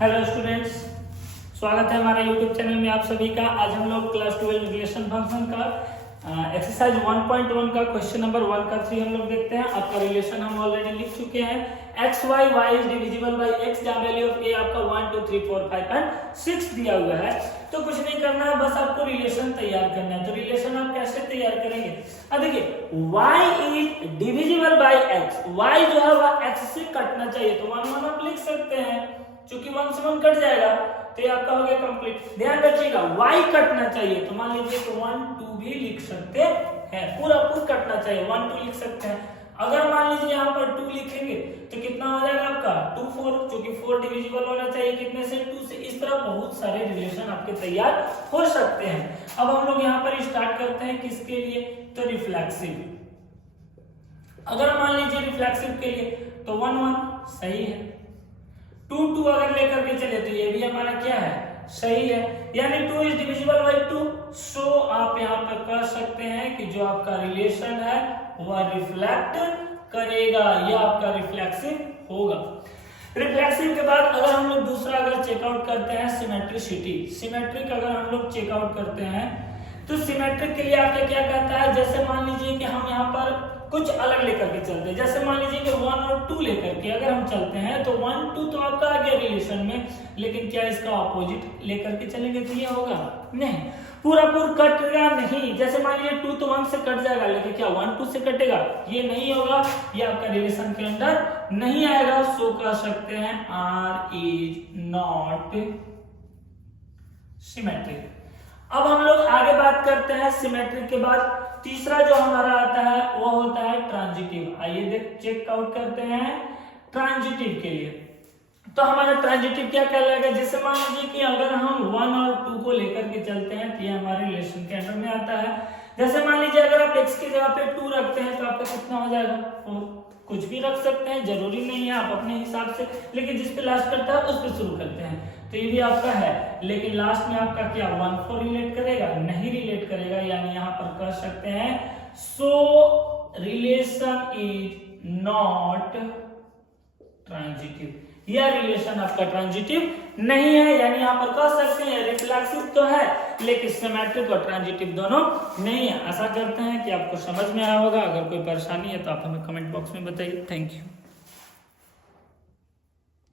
Hello students, स्वागत है हमारे यूट्यूब चैनल में आप सभी का। आज हम लोग क्लास 12 रिलेशन फंक्शन का एक्सरसाइज 1.1 का क्वेश्चन नंबर 1 का 3 हम लोग देखते हैं। आपका रिलेशन हम ऑलरेडी लिख चुके हैं। X y y is divisible by x जहां वैल्यू ऑफ ए आपका 1 2 3 4 5 एंड 6 दिया हुआ है। तो कुछ नहीं करना है, बस आपको रिलेशन तैयार करना है। तो रिलेशन आप कैसे तैयार करेंगे? अब देखिए y is divisible bye x, y जो है वह x से कटना चाहिए। तो 1 1 आप लिख सकते हैं, क्योंकि 1 से 1 कट जाएगा तो ये आपका हो गया कंप्लीट। ध्यान रखिएगा y कटना चाहिए, तो मान लीजिए कि 1 2 भी लिख सकते हैं, पूरा कटना चाहिए, 1 2 लिख सकते हैं। अगर मान लीजिए यहाँ पर 2 लिखेंगे तो कितना हो जाएगा आपका 2 4, क्योंकि 4 डिविजिबल होना चाहिए कितने से? 2 से। इस तरह बहुत सारे रिलेशन आपके तैयार हो सकते हैं। अब हम लोग यहाँ पर स्टार्ट करते हैं किसके लिए? तो रिफ्लेक्सिव। अगर मान लीजिए रिफ्लेक्सिव के लिए तो 1 1 सही है, 2 2 अगर लेकर के चले तो ये भी हमारा क्या है? सही है, यानी 2 इज डिविजिबल बाय 2। सो आप यहाँ पर कह सकते हैं कि जो आपका रिलेशन है वह रिफ्लेक्ट करेगा, यह आपका रिफ्लेक्सिव होगा। रिफ्लेक्सिव के बाद अगर हम लोग दूसरा अगर चेकआउट करते हैं सिमेट्रिसिटी, सिमेट्रिक अगर हम लोग चेकआउट करते हैं तो सिमेट्रिक के लिए आपका क्या कहता है? जैसे मान लीजिए कि हम यहाँ पर कुछ अलग लेकर के चलते हैं, जैसे मान लीजिए कि 1 और 2 लेकर के अगर हम चलते हैं तो 1 2 तो आपका आ गया रिलेशन में, लेकिन क्या इसका ऑपोजिट लेकर के चलेंगे तो ये होगा नहीं, पूरा कटेगा नहीं। जैसे मान लीजिए 2 तो 1 से कट जाएगा, लेकिन क्या 1 2 से कटेगा? ये नहीं होगा, ये आपका रिलेशन के अंदर नहीं आएगा। सो कह सकते हैं R इज नॉट सिमेट्रिक। अब हम लोग आगे बात करते हैं सिमेट्रिक के बाद तीसरा जो हमारा आता है वो होता है ट्रांजिटिव। आइए चेक आउट करते हैं ट्रांजिटिव के लिए। तो हमारा ट्रांजिटिव क्या कहलाएगा? जैसे मान लीजिए कि अगर हम 1 और 2 को लेकर के चलते हैं तो ये हमारे रिलेशन के अंडर में आता है। जैसे मान लीजिए अगर आप x की जगह पे 2 रखते हैं तो आपका कितना हो जाएगा? 4। कुछ भी रख सकते हैं, जरूरी नहीं है, आप अपने हिसाब से, लेकिन जिस पे लास्ट करता है उस पर शुरू करते हैं। तो ये भी आपका है, लेकिन लास्ट में आपका क्या 1 4 रिलेट करेगा? नहीं रिलेट करेगा, यानी यहाँ पर कह सकते हैं सो रिलेशन इज नॉट ट्रांजिटिव। यह रिलेशन आपका ट्रांजिटिव नहीं है, यानी यहाँ पर कह सकते हैं रिफ्लेक्सिव तो है लेकिन सिमेट्रिक और ट्रांजिटिव दोनों नहीं है। आशा करते हैं कि आपको समझ में आया होगा। अगर कोई परेशानी है तो आप हमें कमेंट बॉक्स में बताइए। Thank you.